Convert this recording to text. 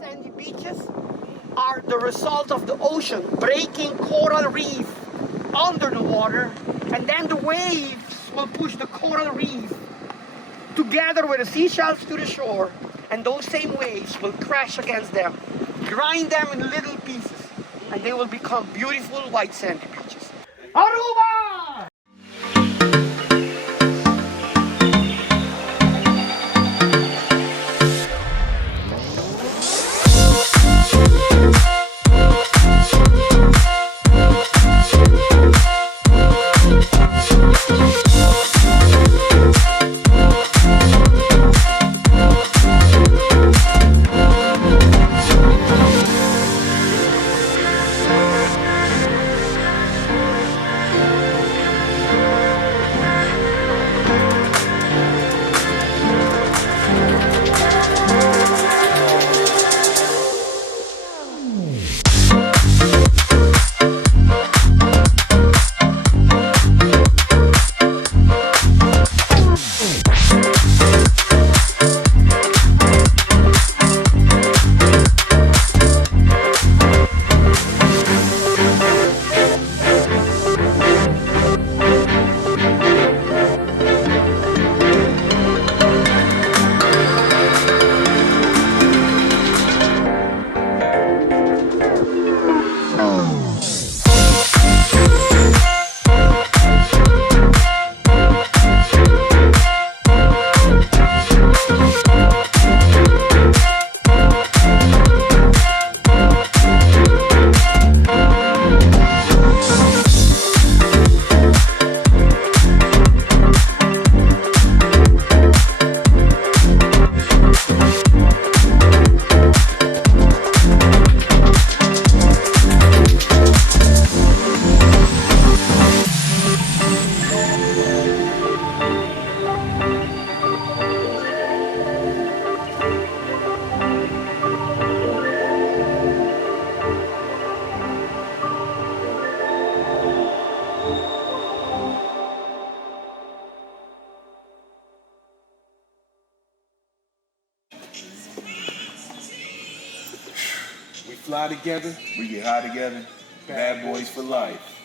Sandy beaches are the result of the ocean breaking coral reef under the water, and then the waves will push the coral reef together with the seashells to the shore, and those same waves will crash against them, grind them in little pieces, and they will become beautiful white sandy beaches. Aruba! We fly together, we get high together, bad boys for life.